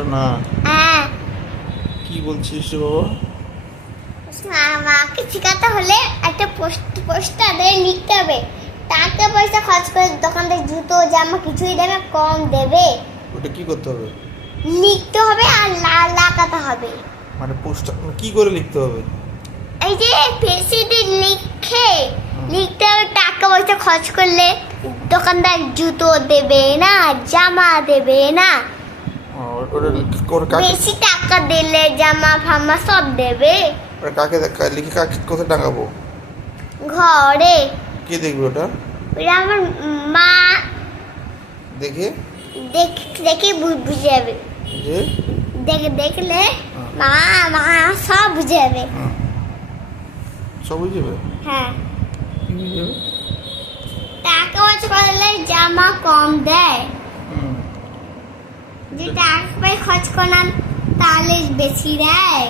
পোস্টারটা না। হ্যাঁ, কি বলছিস রে বাবা? মাকে শিখাতে হলে একটা পোস্টারে লিখতে হবে। টাকা পয়সা খরচ করে দোকানদার জুতো জামা কিছুই দেবে, কম দেবে। ওটা কি করতে হবে? লিখতে হবে আর লাগাতে হবে। মানে পোস্টার কি করে লিখতে হবে? এই যে পেন্সিলে লিখতে হবে টাকা পয়সা খরচ করলে দোকানদার জুতো দেবে না, জামা দেবে না। ওটা কাকে বেশি টাকা দিলে জামা ফামা সব দেবে। লিখে কাকে কোথায় টাঙাবো? ঘরে। কে দেখবে ওটা? ওটা আমার মা দেখে দেখে বুঝে যাবে। যে দেখলে মা মা সব বুঝে যাবে। সব বুঝে যাবে? হ্যাঁ, কি বুঝে যাবে? টাকা খরচ করলে জামা কম দেয়, হুম। যে টাকা পয়সা খরচ করান তাহলে বেশি দেয়।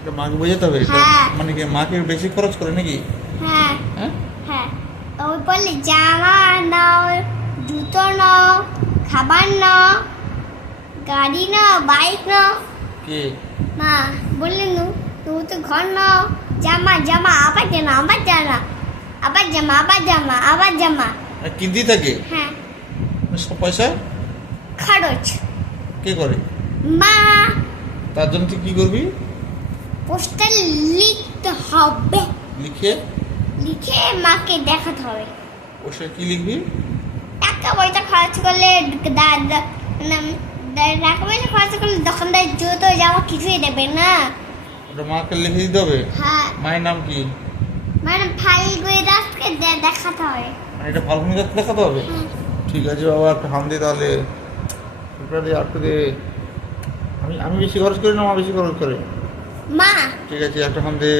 এটা মাকে বোঝাতে হবে? হ্যাঁ। মানে কি মাকে বেশি খরচ করে নাকি? হ্যাঁ হ্যাঁ, হ্যাঁ, ওই বললে জামা নাও, জুতো নাও, খাবার নাও, গাড়ি নাও, বাইক নাও। কে? মা বললেন তুমি তো ঘর নাও, জামা জামা আবার জামা আবার জামা আবার জামা আবার জামা আবার জামা। কিনতেই থাকে? হ্যাঁ, সব পয়সা খরচ কে করে? মা। তার জন্য তুই কি করবি? পোস্টার লিখতে হবে, লিখে মাকে দেখাতে হবে। পোস্টার কি লিখবি? টাকা পয়সা খরচ করলে টাকা পয়সা খরচ করলে দোকানদার জুতো জামা কিছুই দেবে না। ওটা মাকে লিখে দিতে হবে? হ্যাঁ, মায়ের নাম কি? মানে ফাইল দাসকে দেখাতে হবে। মানে এটা ফাল্গুনি গাছ দেখাতে হবে? ঠিক আছে বাবা, একটা হাম দে তাহলে। ওটা দে, একটু দে। আমি বেশি খরচ করি না, মা বেশি খরচ করে? মা ঠিক আছে, একটা হাম দে।